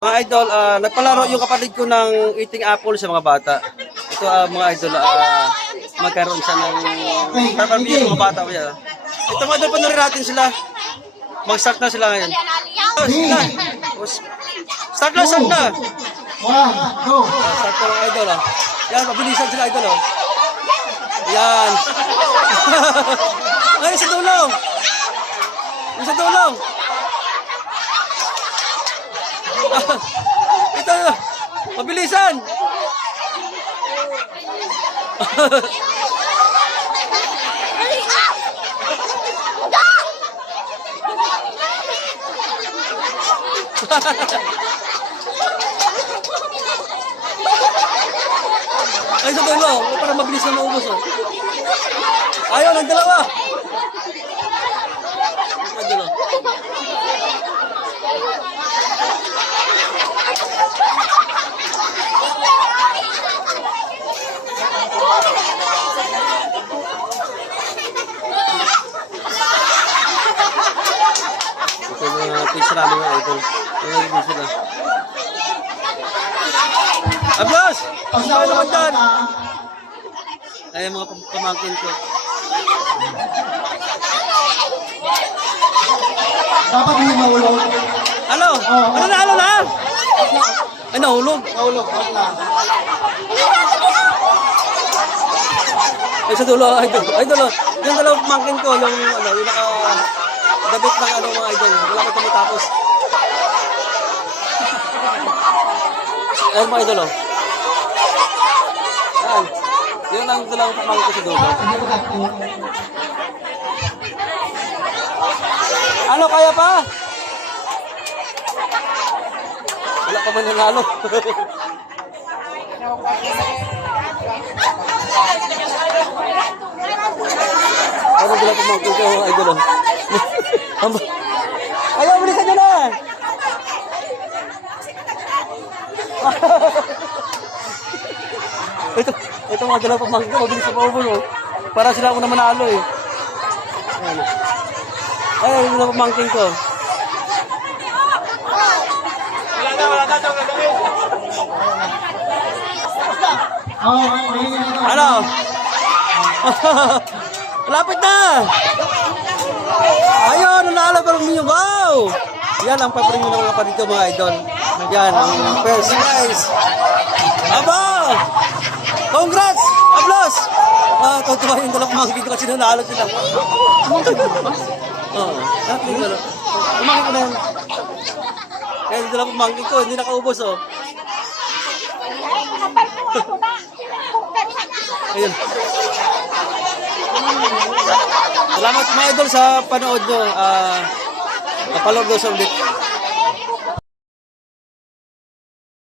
Mga idol, nagpalaro yung kapatid ko ng eating apple sa mga bata. Ito mga idol, magkaroon siya ng papabili ng mga bata ko yan. Ito mga idol, panurin natin sila. Mag-start na sila ngayon. Start na, start na. Start na mga idol. Yan, mabilisan sila idol. Yan. Ay, sa dulo. Sa dulo. Ito, mabilisan. Ay, sa dulo, para mabilis na maubos. Ayaw, ng dalawa. Sa dulo. Ito mga pizza namin mga idol. Ito sila. Ablos! Saan naman dyan? Ay, mga pamangkin ko. Dapat hindi mahulog. Ano? Ano na? Ano na? Ay, nahulog. Mahulog. Ay, sa dulo, idol. Idol, yung dalawang pamangkin ko, yung naka-dabit ng mga idol. Wala ko tumatapos. Ayun mga idol, Yan. Yun ang dalawang pamangkin ko sa dulo. Ano, kaya pa? Wala pa man nanalo. Ano bila pamangkin ko, idol? Ayaw, bilisan nyo na! Ito mga dalawang pamangkin ko, mabilis sa paubos. Para sila ako na manalo eh. Ayan. Ay, yung dalawang pamangkin ko. Wala na ito gagawin. Ano? Lapit na! Ayun, nanalo pa rin niyo. Wow! Yan ang paparin ng mga kapatid ko mga idol. Yan, ang first prize. Aba! Congrats! Aplos! Tutuwa yung dalawang pamangkin ko kasi nanalo sila. Oo. Pamangkin ko na yun. Kaya yung dalawang pamangkin ko, hindi nakaubos oh. Ayun. Salamat mga idol sa panood nyo. Napalood nyo sa ulit.